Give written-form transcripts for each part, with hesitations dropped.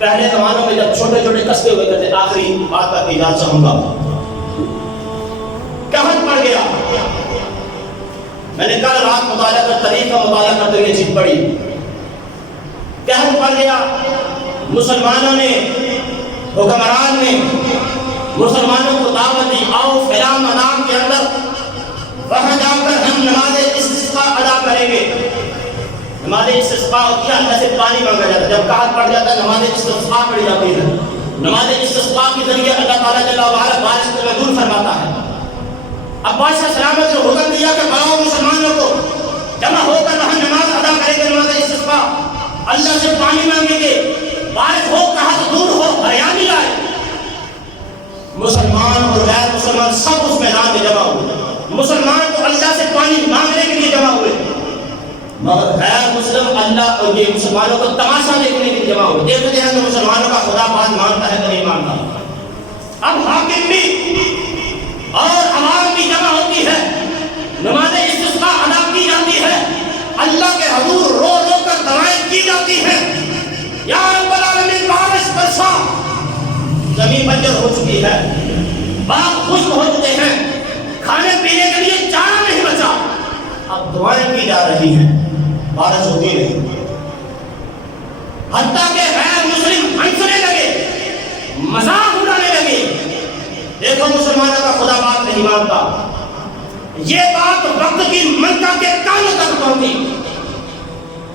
پہلے زمانوں میں جب چھوٹے چھوٹے قصبے ہوئے کرتے، آخری بات کا اجازت چاہوں گا، قحط پڑ گیا. میں نے کل رات مطالعہ کر تاریخ کا مطالعہ کرتے ہوئے یہ چیز پڑھی. قحط پڑ گیا. مسلمانوں نے، حکمران نے مسلمانوں کو دعوت دی، آؤ فلاں مقام کے اندر وہاں جا کر ہم نماز استسقاء ادا کریں گے. نماز استسقاء ہوتی ہے، اللہ سے پانی مانگا جاتا ہے. جب قحط پڑ جاتا ہے نماز استسقاء پڑھی جاتی ہے. نماز استسقاء کے ذریعے اللہ تعالیٰ جل وعلا بارش کو محدود فرماتا ہے. اب بادشاہ سلامت نے حکم دیا کہ بڑاؤ مسلمانوں کو جمع ہو کر وہاں نماز ادا کریں گے، نماز استسقاء، اللہ سے پانی مانگیں گے، بارش ہو، قحط دور ہو، ہریالی آئے. مسلمان اور غیر مسلمان سب اس میدان میں جمع ہوئے. مسلمان تو اللہ سے پانی مانگنے کے لیے جمع ہوئے، مگر غیر مسلم اللہ اور یہ مسلمانوں کو تماشا دیکھنے کے لیے جمع ہوئے. دیکھتے ہیں کہ مسلمانوں کا خدا بات مانتا ہے کہ نہیں مانتا. اب حاکم بھی اور عوام بھی جمع ہوتی ہے، نماز استسقاء ادا کی جاتی ہے، اللہ کے حضور رو رو کر دعائیں کی جاتی ہیں، یا رب العالمین بارش برسا. زمین بنجر ہو چکی ہے، باغ خشک ہو چکے ہیں، کھانے پینے کے لیے چارہ نہیں بچا. اب دعائیں کی جا رہی ہیں، بارش ہوتی نہیں. حتیٰ کہ غیر مسلم ہنسنے لگے، مذاق اڑانے لگے، دیکھو مسلمانوں کا خدا بات نہیں مانتا. یہ بات وقت کی ملکہ کے کانوں تک پہنچی.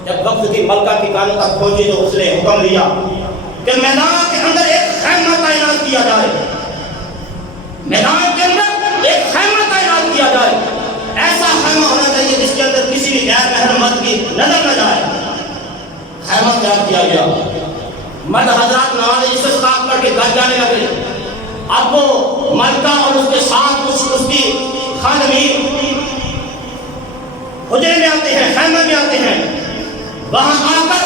جب وقت کی ملکہ کے کانوں تک پہنچی تو اس نے حکم دیا کہ میدان کے اندر ایک خیمہ تعینات کیا جائے. میدان کے اندر ایک خیمہ تعینات کیا جائے. ایسا خیمہ ہونا چاہیے جس کے اندر کسی بھی غیر محرم مرد کی نظر نہ جائے. خیمہ تیار کیا گیا. مرد حضرات نماز استسقاء پڑھ کے گھر جانے لگے. اب وہ ملکہ اور اس کے ساتھ اس کی خادمین حجرے میں آتے ہیں، خیمہ میں آتے ہیں. وہاں آ کر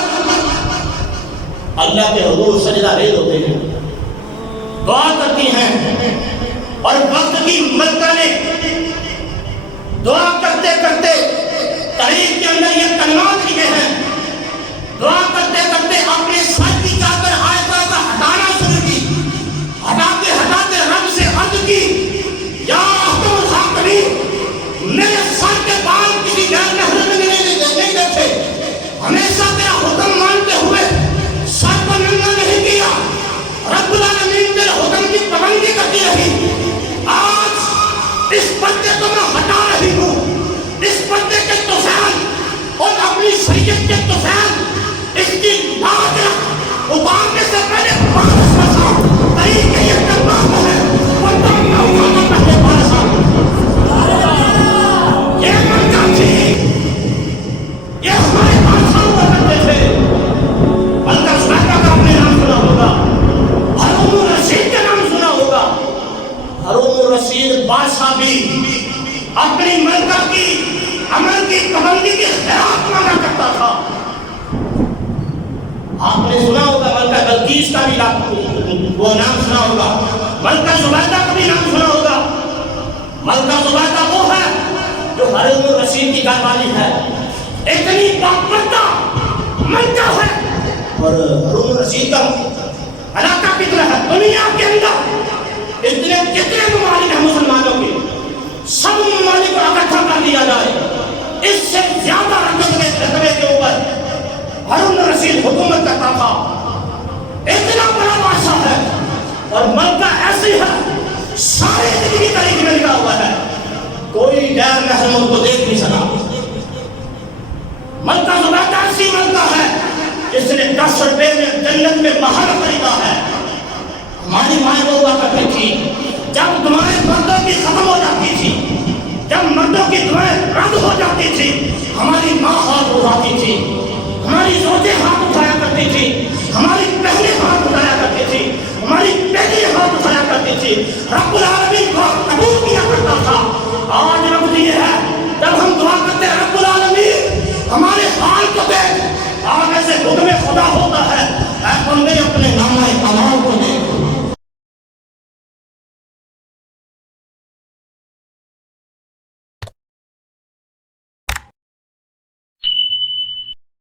اللہ کے حضور سجدہ ریز ہوتے ہیں، دعا کرتی ہیں. اور وقت کی ملکہ نے دعا کرتے کرتے تاریخ کے اندر یہ کلمات لکھے ہیں. دعا کرتے کرتے اپنے سر کی چادر آئے کا ہٹانا شروع کی. ہٹاتے ہٹاتے رب سے عرض کی، یا احکم الحاکمین، میرے سر کے بال کسی غیر محرم میں نہیں دیکھے. ہمیشہ تیرا حکم مانتے ہوئے سر کو ننگا نہیں کیا. رب العالمین تیرے حکم کی پابندی کرتی رہی. آج اس بندے کو میں ہٹا رہی ہوں. اس بندے کے طوفان اور اپنی شریعت کے طوفان، اس کی بات اتارنے سے پہلے بارش برسا. طریق یہ کلمات ہے، وہ تم نہ اتارنا پہلے بارش آ. یہ ملکہ تھی، یہ ہمارے بادشاہ ہوا کرتے تھے. ملکہ سلیمان کا آپ نے نام سنا ہوگا، ہارون الرشید کا نام سنا ہوگا. ہارون الرشید بادشاہ بھی اپنی ملکہ کی عمل کی پابندی کے خلاف مانا کرتا تھا. آپ نے سنا ہوگا ملکہ بلقیس کا بھی وہ نام سنا ہوگا، ملکہ زبیدہ کا بھی نام سنا ہوگا. ملکہ زبیدہ وہ ہے جو ہارون الرشید کی گھر والی ہے. اتنی باپردہ ملکہ ہے. اور ہارون الرشید کا علاقہ کتنا ہے دنیا کے اندر؟ اتنے کتنے ممالک ہیں مسلمانوں کے، سب ممالک کو اکٹھا کر دیا جائے، اس سے زیادہ رقبے کے اوپر ہارون الرشید حکومت کرتا تھا. اتنا بڑا بادشاہ ہے اور ملکہ ایسی ہے سارے زندگی تاریخ میں لکھا ہوا ہے، کوئی غیر محرم کو دیکھ نہیں سکا. ملکہ زبیدہ ایسی ملکہ ہے جس نے 10 روپے میں جنت میں محل خریدا ہے. ہماری مائیں وہ ہوا کرتی تھی، جب دعائیں مردوں کی ختم ہو جاتی تھی، جب مردوں کی دعائیں رد ہو جاتی تھی، ہماری ماں ہاتھ اٹھاتی تھی، ہماری زوجیں ہاتھ اٹھایا کرتی تھی، ہماری بہنیں ہاتھ اٹھایا کرتی تھی، ہماری بیٹیاں ہاتھ اٹھایا کرتی تھی. رب العالمین کو قبول کیا کرتا تھا. آج رب یہ ہے جب ہم دعا کرتے ہیں رب العالمین ہمارے